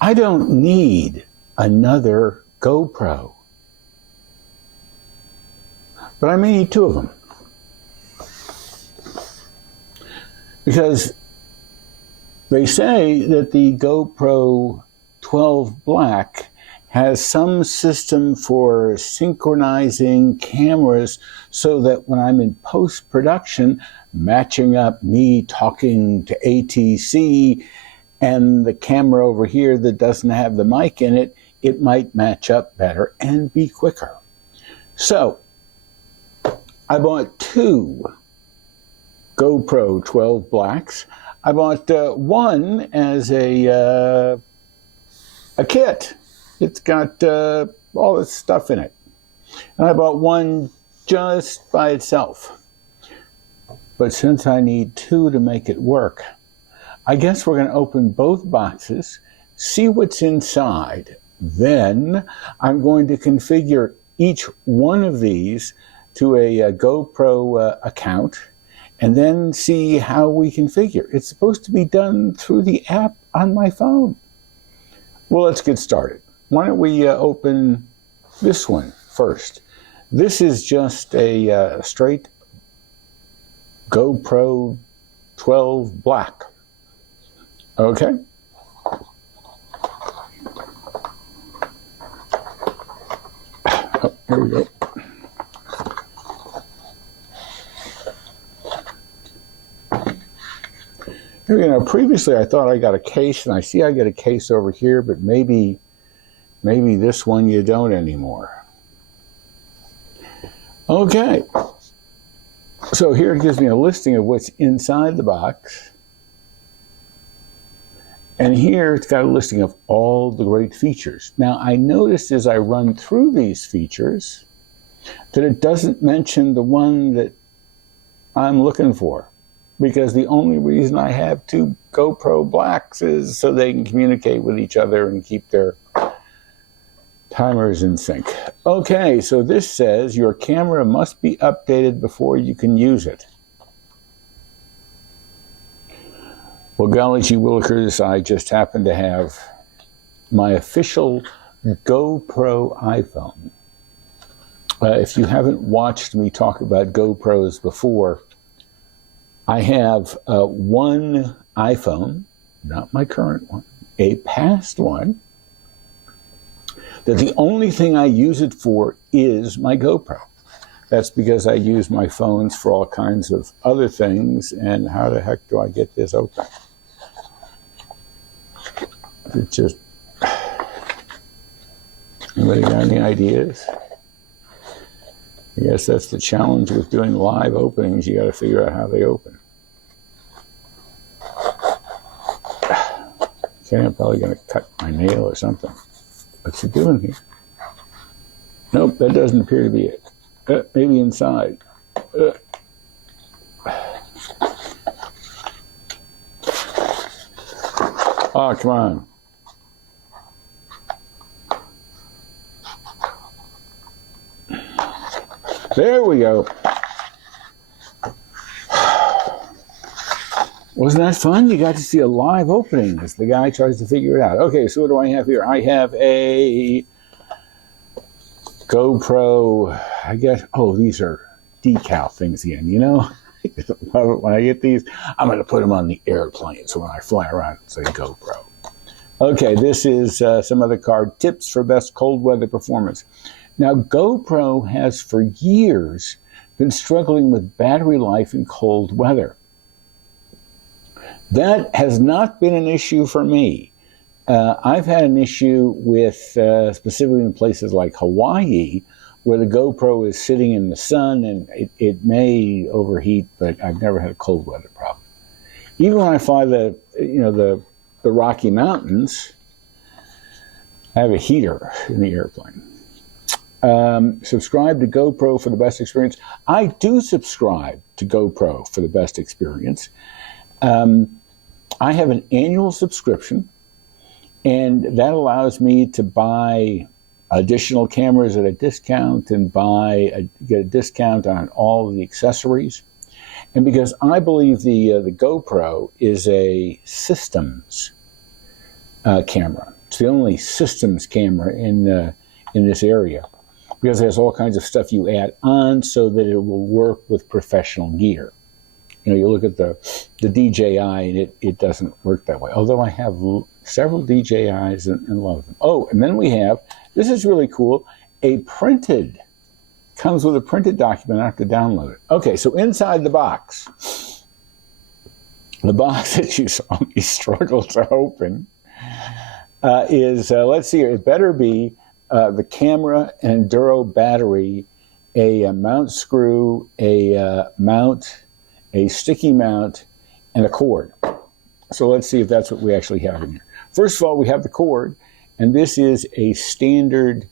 I don't need another GoPro, but I may need two of them. Because they say that the GoPro 12 Black has some system for synchronizing cameras so that when I'm in post-production, matching up me talking to ATC and the camera over here that doesn't have the mic in it, it might match up better and be quicker. So I bought two GoPro 12 Blacks. I bought one as a kit. It's got all this stuff in it. And I bought one just by itself. But since I need two to make it work, I guess we're going to open both boxes, see what's inside. Then I'm going to configure each one of these to a GoPro account and then see how we configure. It's supposed to be done through the app on my phone. Well, let's get started. Why don't we open this one first? This is just a straight GoPro 12 Black. Okay. Oh, here we go. You know, previously I thought I got a case, and I see I get a case over here, but maybe this one you don't anymore. Okay. So here it gives me a listing of what's inside the box. And here it's got a listing of all the great features. Now, I noticed as I run through these features that it doesn't mention the one that I'm looking for, because the only reason I have two GoPro Blacks is so they can communicate with each other and keep their timers in sync. Okay, so this says your camera must be updated before you can use it. Well, golly gee willikers, I just happen to have my official GoPro iPhone. If you haven't watched me talk about GoPros before, I have one iPhone, not my current one, a past one, that the only thing I use it for is my GoPro. That's because I use my phones for all kinds of other things, and how the heck do I get this open? It just, anybody got any ideas? I guess that's the challenge with doing live openings. You got to figure out how they open. Okay, I'm probably going to cut my nail or something. What's it doing here? Nope, that doesn't appear to be it. Maybe inside. Oh, come on. There we go. Wasn't that fun? You got to see a live opening as the guy tries to figure it out. Okay, so what do I have here? I have a GoPro, I guess, oh, these are decal things again, you know? When I get these, I'm going to put them on the airplane, so when I fly around, it's a GoPro. Okay, this is some other card, tips for best cold weather performance. Now, GoPro has for years been struggling with battery life in cold weather. That has not been an issue for me. I've had an issue with, specifically in places like Hawaii, where the GoPro is sitting in the sun and it may overheat, but I've never had a cold weather problem. Even when I fly the Rocky Mountains, I have a heater in the airplane. Subscribe to GoPro for the best experience. I do subscribe to GoPro for the best experience. I have an annual subscription, and that allows me to buy additional cameras at a discount and get a discount on all of the accessories. And because I believe the GoPro is a systems camera, It's the only systems camera in this area, because there's all kinds of stuff you add on so that it will work with professional gear. You know, you look at the DJI and it doesn't work that way. Although I have several DJIs and love them. Oh, and then we have, this is really cool, comes with a printed document. I have to download it. Okay, so inside the box that you saw me struggle to open is, let's see here, it better be the camera, an Enduro battery, a mount screw, a sticky mount, and a cord. So let's see if that's what we actually have in here. First of all, we have the cord, and this is a standard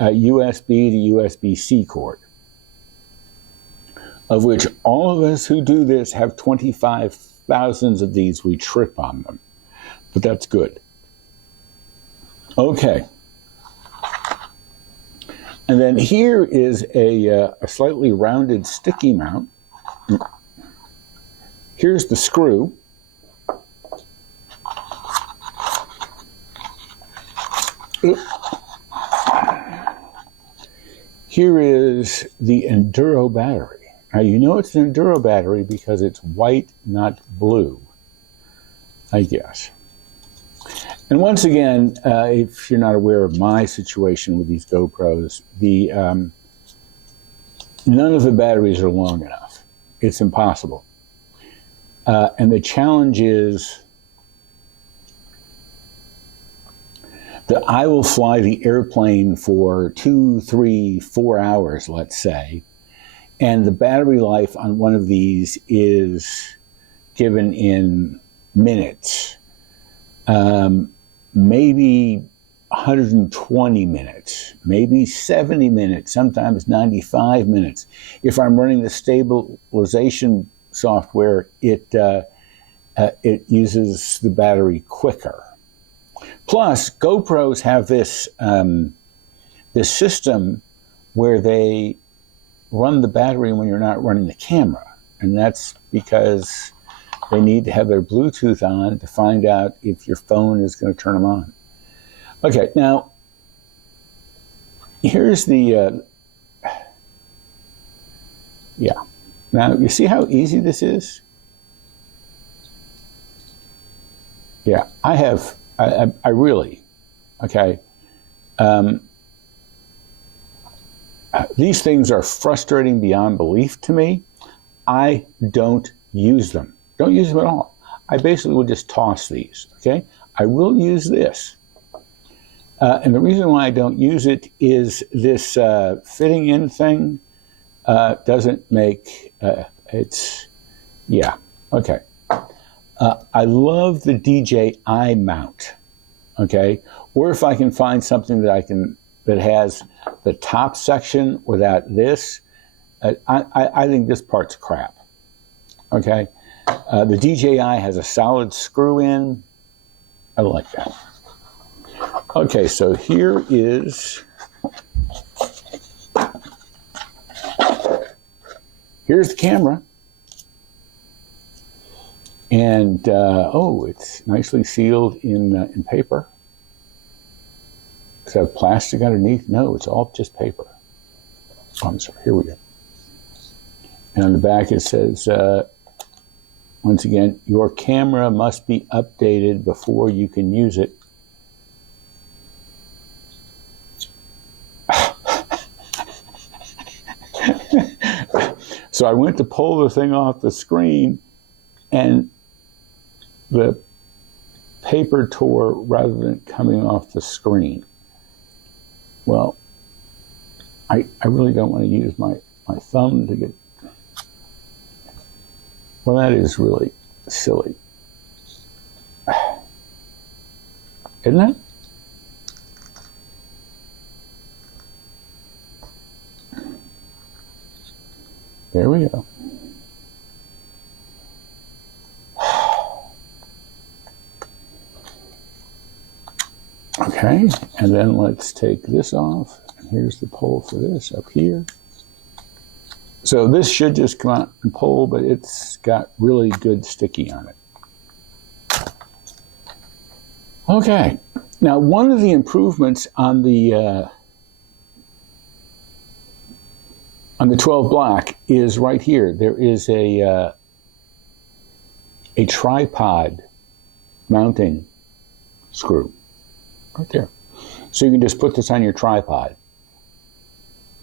USB to USB-C cord, of which all of us who do this have 25,000 of these. We trip on them, but that's good. Okay. And then here is a slightly rounded sticky mount. Here's the screw. Here is the Enduro battery. Now, you know it's an Enduro battery because it's white, not blue, I guess. And once again, if you're not aware of my situation with these GoPros, none of the batteries are long enough. It's impossible. And the challenge is that I will fly the airplane for 2, 3, 4 hours, let's say, and the battery life on one of these is given in minutes, maybe 120 minutes, maybe 70 minutes, sometimes 95 minutes. If I'm running the stabilization software, it uses the battery quicker. Plus, GoPros have this system where they run the battery when you're not running the camera, and that's because they need to have their Bluetooth on to find out if your phone is going to turn them on. Okay, now here's the Now you see how easy this is? Yeah, I really, okay. These things are frustrating beyond belief to me. I don't use them. Don't use them at all. I basically would just toss these, okay? I will use this. And the reason why I don't use it is this fitting in thing doesn't make, okay. I love the DJI mount, okay? Or if I can find something that has the top section without this, I think this part's crap, okay? The DJI has a solid screw in. I like that. Okay, so here's the camera. And, it's nicely sealed in paper. Does it have plastic underneath? No, it's all just paper. Oh, I'm sorry, here we go. And on the back it says, once again, your camera must be updated before you can use it. So I went to pull the thing off the screen, and the paper tore rather than coming off the screen. Well, I really don't want to use my thumb to get... Well, that is really silly. Isn't it? There we go. Okay, and then let's take this off. And here's the pole for this up here. So this should just come out and pull, but it's got really good sticky on it. Okay, Now, one of the improvements on the 12 black is right here. There is a tripod mounting screw right there. So you can just put this on your tripod.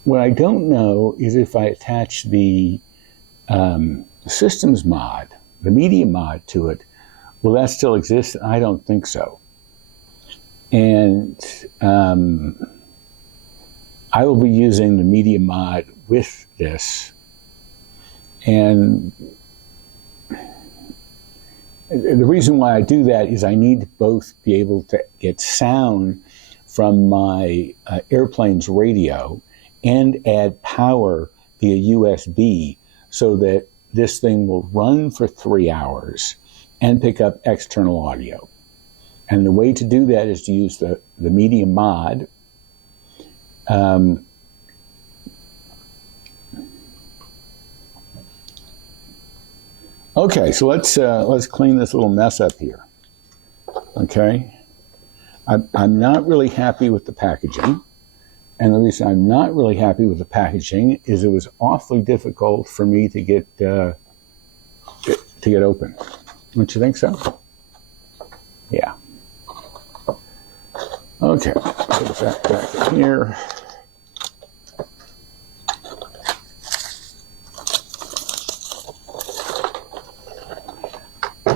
What I don't know is if I attach the systems mod, the media mod to it, will that still exist? I don't think so. And I will be using the media mod with this. And the reason why I do that is I need to both be able to get sound from my airplane's radio and add power via USB so that this thing will run for 3 hours and pick up external audio. And the way to do that is to use the media mod. Okay, so let's clean this little mess up here. Okay, I'm not really happy with the packaging, and the reason I'm not really happy with the packaging is it was awfully difficult for me to get open. Don't you think so? Yeah. Okay, put that back in here.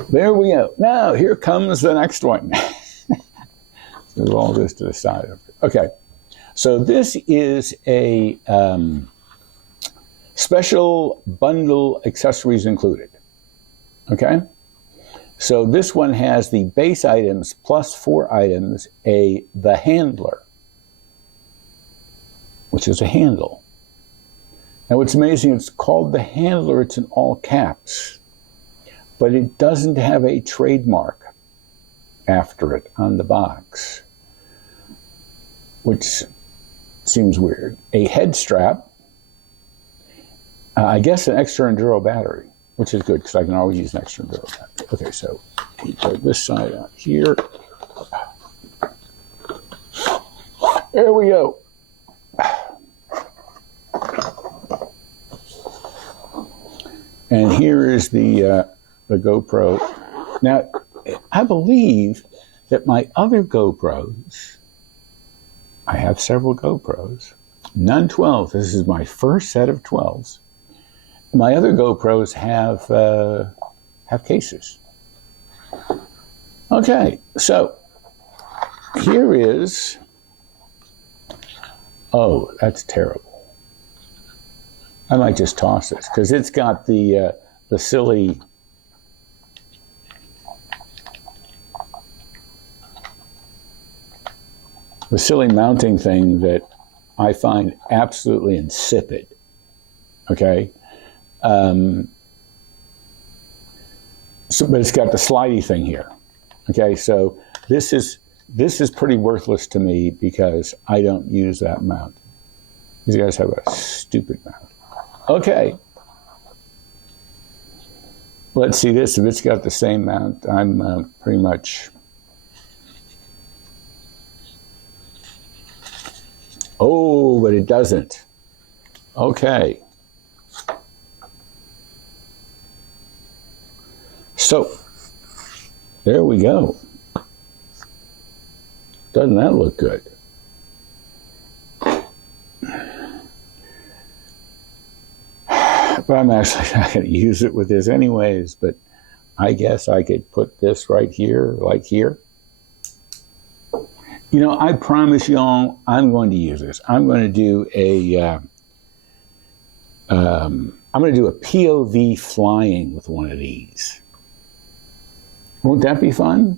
There we go. Now, here comes the next one. Move all this to the side. Okay, so this is a special bundle, accessories included. Okay, so this one has the base items plus 4 items, the handler, which is a handle. Now, what's amazing, it's called the handler. It's in all caps, but it doesn't have a trademark after it on the box, which seems weird. A head strap, I guess an extra enduro battery, which is good because I can always use an extra enduro battery. Okay, so we put this side out here. There we go. And here is the GoPro. Now, I believe that my other GoPros, I have several GoPros, none 12. This is my first set of 12s. My other GoPros have cases. Okay, so here is, oh, that's terrible. I might just toss this because it's got the silly mounting thing that I find absolutely insipid. Okay, but it's got the slidey thing here. Okay, so this is pretty worthless to me because I don't use that mount. These guys have a stupid mount. Okay, let's see this. If it's got the same mount, I'm pretty much. Oh, but it doesn't. Okay. So, there we go. Doesn't that look good? But I'm actually not going to use it with this anyways, but I guess I could put this right here, like here. You know, I promise y'all, I'm going to use this. I'm going to do a POV flying with one of these. Won't that be fun?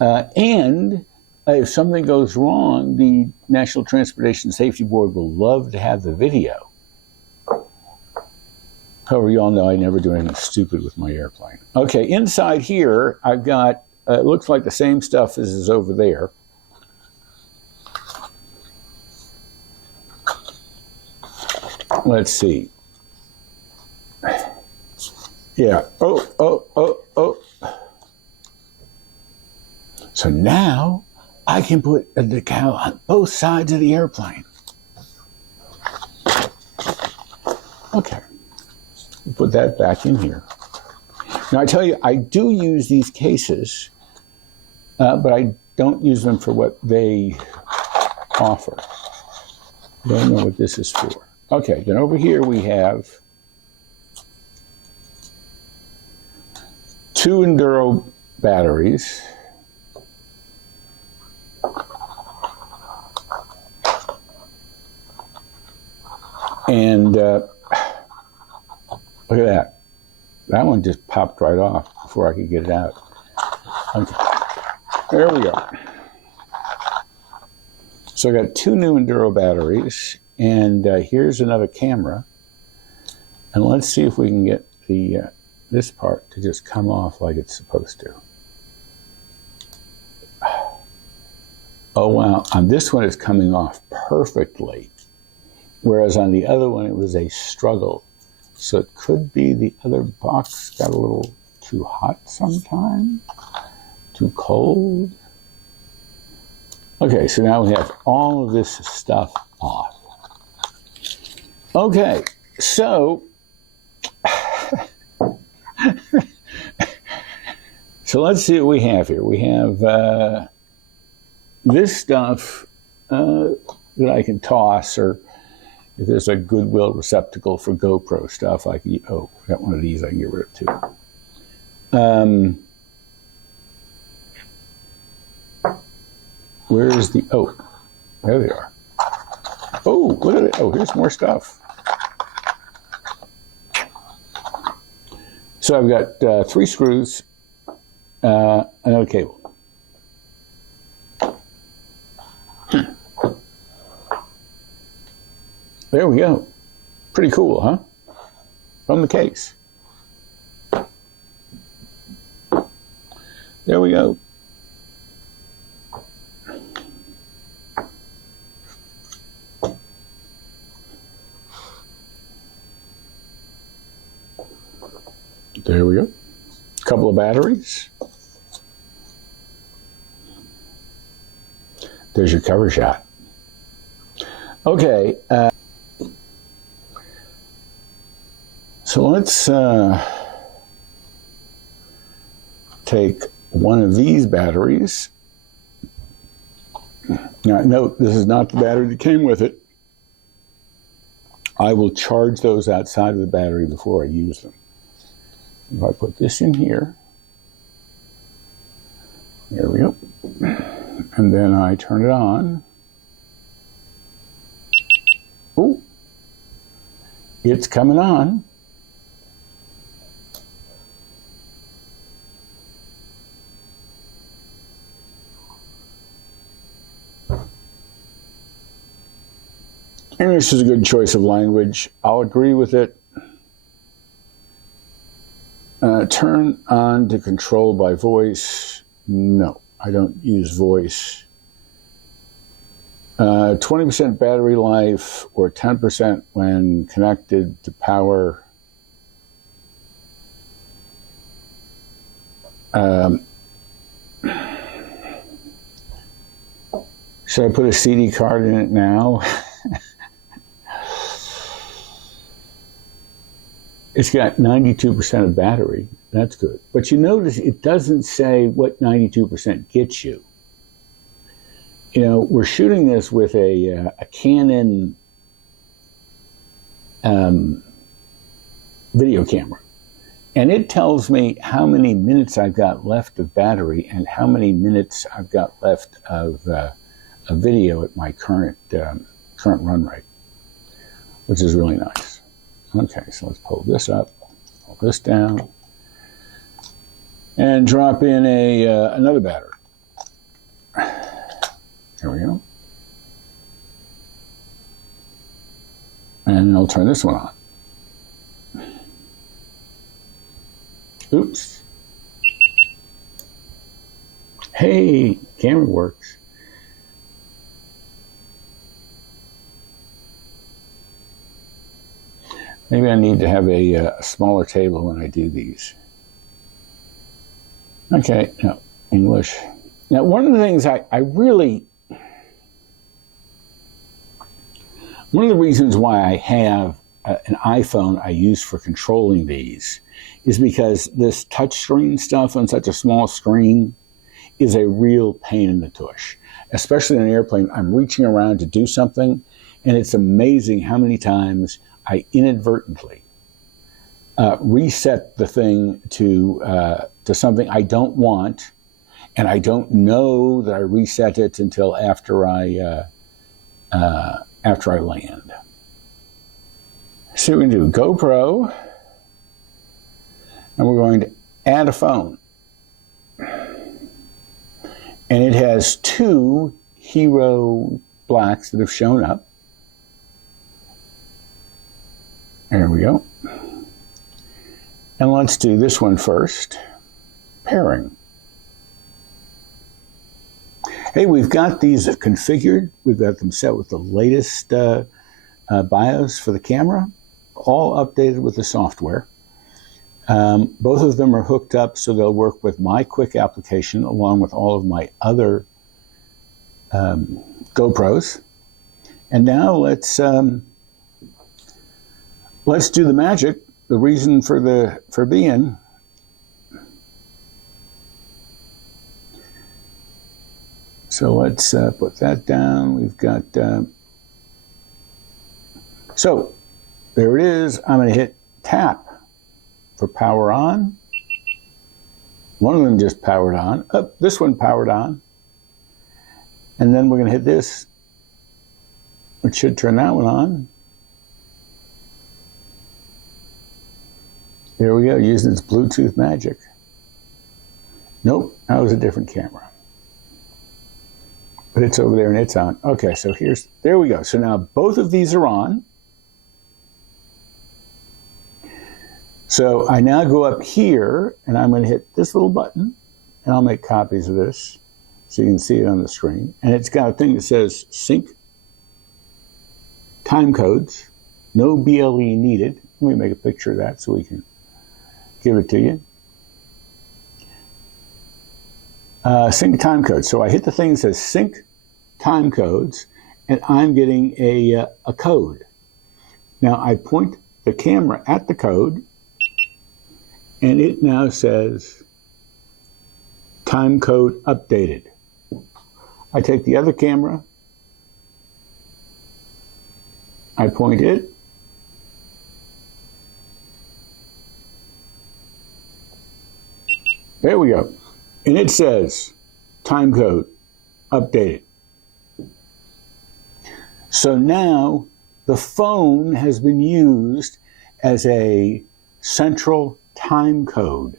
And if something goes wrong, the National Transportation Safety Board will love to have the video. However, you all know I never do anything stupid with my airplane. Okay, inside here, I've got, it looks like the same stuff as is over there. Let's see. Yeah. Oh. So now I can put a decal on both sides of the airplane. Okay, put that back in here. Now I tell you, I do use these cases, but I don't use them for what they offer. Don't know what this is for. Okay, then over here we have 2 Enduro batteries. And look at that. That one just popped right off before I could get it out. Okay, there we go. So I got 2 new Enduro batteries, and here's another camera. And let's see if we can get the this part to just come off like it's supposed to. Oh wow, on this one it's coming off perfectly, whereas on the other one it was a struggle. So it could be the other box got a little too hot sometime, too cold. Okay, so now we have all of this stuff off. Okay, so so let's see what we have here. We have this stuff that I can toss, or if there's a Goodwill receptacle for GoPro stuff, I can, oh, I got one of these I can get rid of too. Where is the, oh, there they are. Oh, look at it. Oh, here's more stuff. So I've got 3 screws, another cable. There we go. Pretty cool, huh? From the case. There we go. There we go. A couple of batteries. There's your cover shot. Okay. So let's take one of these batteries. Now, note, this is not the battery that came with it. I will charge those outside of the battery before I use them. If I put this in here, there we go, and then I turn it on. Oh, it's coming on. English is a good choice of language. I'll agree with it. Turn on to control by voice. No, I don't use voice. 20% battery life or 10% when connected to power. Should I put a CD card in it now? It's got 92% of battery. That's good. But you notice it doesn't say what 92% gets you. You know, we're shooting this with a Canon video camera. And it tells me how many minutes I've got left of battery and how many minutes I've got left of a video at my current run rate, which is really nice. Okay, so let's pull this up, pull this down, and drop in another battery. Here we go. And I'll turn this one on. Oops. Hey, camera works. Maybe I need to have a smaller table when I do these. Okay, no, English. Now, one of the things one of the reasons why I have an iPhone I use for controlling these is because this touchscreen stuff on such a small screen is a real pain in the tush. Especially in an airplane, I'm reaching around to do something, and it's amazing how many times I inadvertently reset the thing to something I don't want, and I don't know that I reset it until after I land. So we're going to do GoPro, and we're going to add a phone. And it has 2 Hilo blacks that have shown up. There we go. And let's do this one first. Pairing. Hey, we've got these configured. We've got them set with the latest BIOS for the camera, all updated with the software. Both of them are hooked up so they'll work with my quick application along with all of my other GoPros. And now let's do the magic, the reason for being. So let's put that down. We've got, so there it is. I'm going to hit tap for power on. One of them just powered on. Oh, this one powered on. And then we're going to hit this, which should turn that one on. There we go, using its Bluetooth magic. Nope, that was a different camera. But it's over there and it's on. Okay, so there we go. So now both of these are on. So I now go up here and I'm going to hit this little button and I'll make copies of this so you can see it on the screen. And it's got a thing that says sync time codes, no BLE needed. Let me make a picture of that so we can give it to you. Sync time codes. So I hit the thing that says sync time codes, and I'm getting a code. Now I point the camera at the code, and it now says time code updated. I take the other camera, I point it, there we go. And it says time code updated. So now the phone has been used as a central time code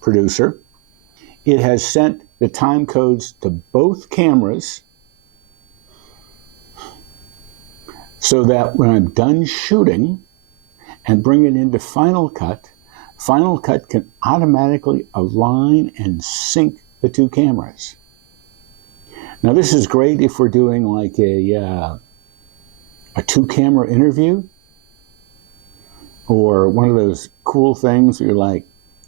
producer. It has sent the time codes to both cameras so that when I'm done shooting and bring it into Final Cut can automatically align and sync the 2 cameras. Now this is great if we're doing like a 2-camera interview, or one of those cool things where you're like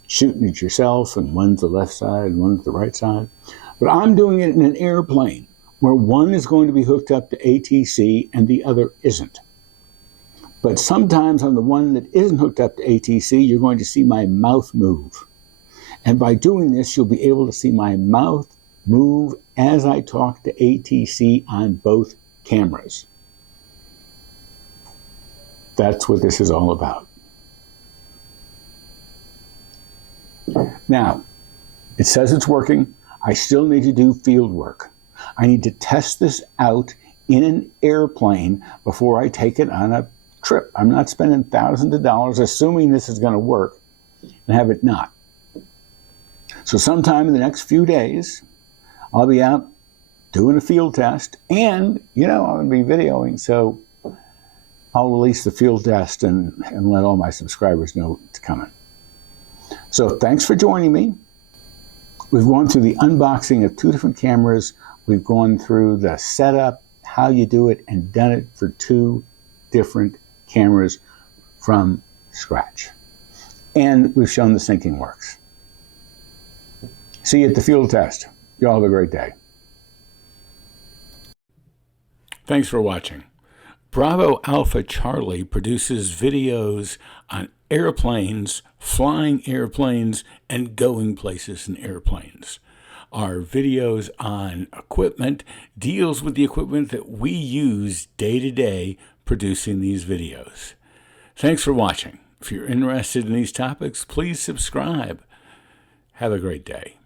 shooting at yourself and one's the left side and one's the right side. But I'm doing it in an airplane where one is going to be hooked up to ATC and the other isn't. But sometimes on the one that isn't hooked up to ATC, you're going to see my mouth move. And by doing this, you'll be able to see my mouth move as I talk to ATC on both cameras. That's what this is all about. Now, it says it's working. I still need to do field work. I need to test this out in an airplane before I take it on a trip. I'm not spending thousands of dollars assuming this is going to work and have it not. So sometime in the next few days, I'll be out doing a field test, and, I'll be videoing, so I'll release the field test and let all my subscribers know it's coming. So thanks for joining me. We've gone through the unboxing of 2 different cameras. We've gone through the setup, how you do it, and done it for 2 different cameras from scratch. And we've shown the syncing works. See you at the field test. Y'all have a great day. Thanks for watching. Bravo Alpha Charlie produces videos on airplanes, flying airplanes, and going places in airplanes. Our videos on equipment deals with the equipment that we use day to day producing these videos. Thanks for watching. If you're interested in these topics, please subscribe. Have a great day.